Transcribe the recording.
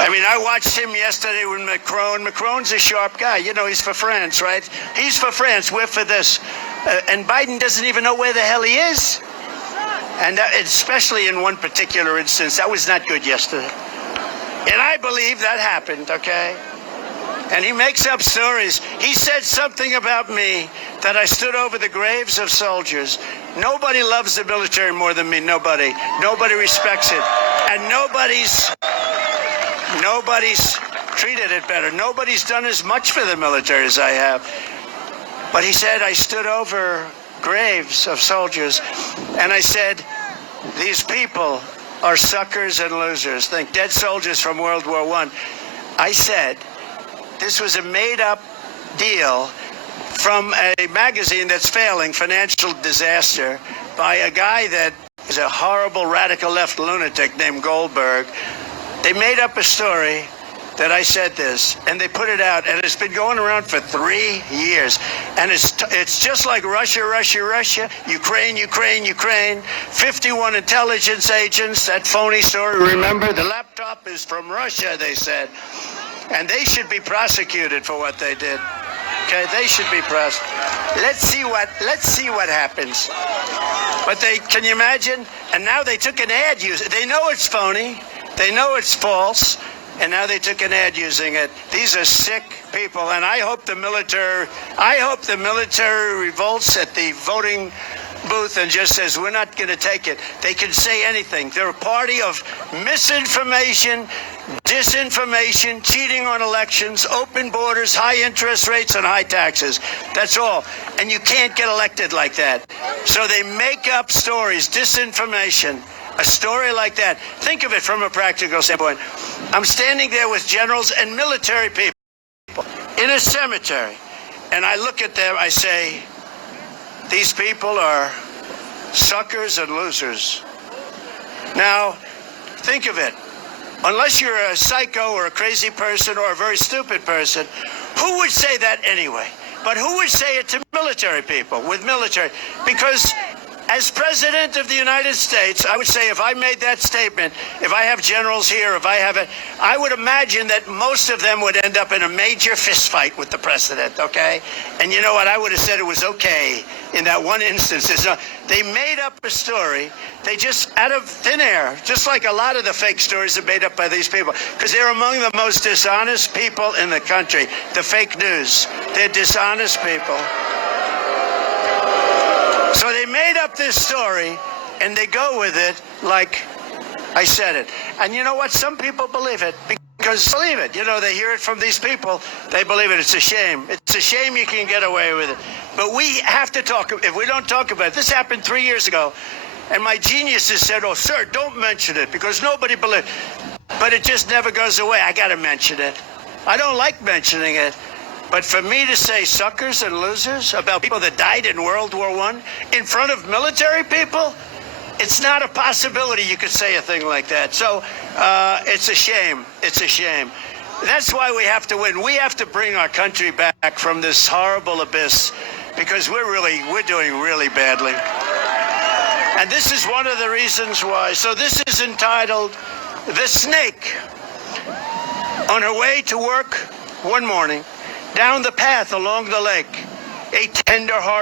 I mean, I watched him yesterday with Macron. Macron's a sharp guy. You know, he's for France, right? He's for France. We're for this. And Biden doesn't even know where the hell he is. And especially in one particular instance, that was not good yesterday. And I believe that happened, okay? And he makes up stories. He said something about me that I stood over the graves of soldiers. Nobody loves the military more than me. Nobody. Nobody respects it. And nobody's treated it better. Nobody's done as much for the military as I have. But he said I stood over graves of soldiers, and I said, these people are suckers and losers. Think dead soldiers from World War I. I said, this was a made-up deal from a magazine that's failing, Financial Disaster, by a guy that is a horrible radical left lunatic named Goldberg. They made up a story that I said this, and they put it out, and it's been going around for 3 years. And it's just like Russia, Russia, Russia, Ukraine, Ukraine, Ukraine, 51 intelligence agents, that phony story. Remember, the laptop is from Russia, they said. And they should be prosecuted for what they did. Okay, they should be prosecuted. Let's see what happens. But can you imagine? And now they took an ad using it. They know it's phony. They know it's false. And now they took an ad using it. These are sick people, and I hope the military revolts at the voting booth and just says, we're not going to take it. They can say anything. They're a party of misinformation, disinformation, cheating on elections, open borders, high interest rates, and high taxes. That's all. And you can't get elected like that. So they make up stories, disinformation. A story like that. Think of it from a practical standpoint. I'm standing there with generals and military people in a cemetery, and I look at them, I say, these people are suckers and losers. Now, think of it. Unless you're a psycho or a crazy person or a very stupid person, who would say that anyway? But who would say it to military people, with military? Because as President of the United States, I would say if I made that statement, if I have generals here, I would imagine that most of them would end up in a major fistfight with the president, okay? And you know what? I would have said it was okay in that one instance. They made up a story. They just, out of thin air, just like a lot of the fake stories are made up by these people, because they're among the most dishonest people in the country, the fake news. They're dishonest people. So they made up this story, and they go with it like I said it. And you know what? Some people believe it because believe it. You know, they hear it from these people. They believe it. It's a shame. It's a shame you can get away with it. But we have to talk. If we don't talk about it, this happened 3 years ago, and my geniuses said, oh, sir, don't mention it because nobody believes. But it just never goes away. I got to mention it. I don't like mentioning it. But for me to say suckers and losers about people that died in World War I in front of military people, it's not a possibility you could say a thing like that. So it's a shame. It's a shame. That's why we have to win. We have to bring our country back from this horrible abyss because we're doing really badly. And this is one of the reasons why. So this is entitled The Snake. On her way to work one morning, down the path along the lake, a tender heart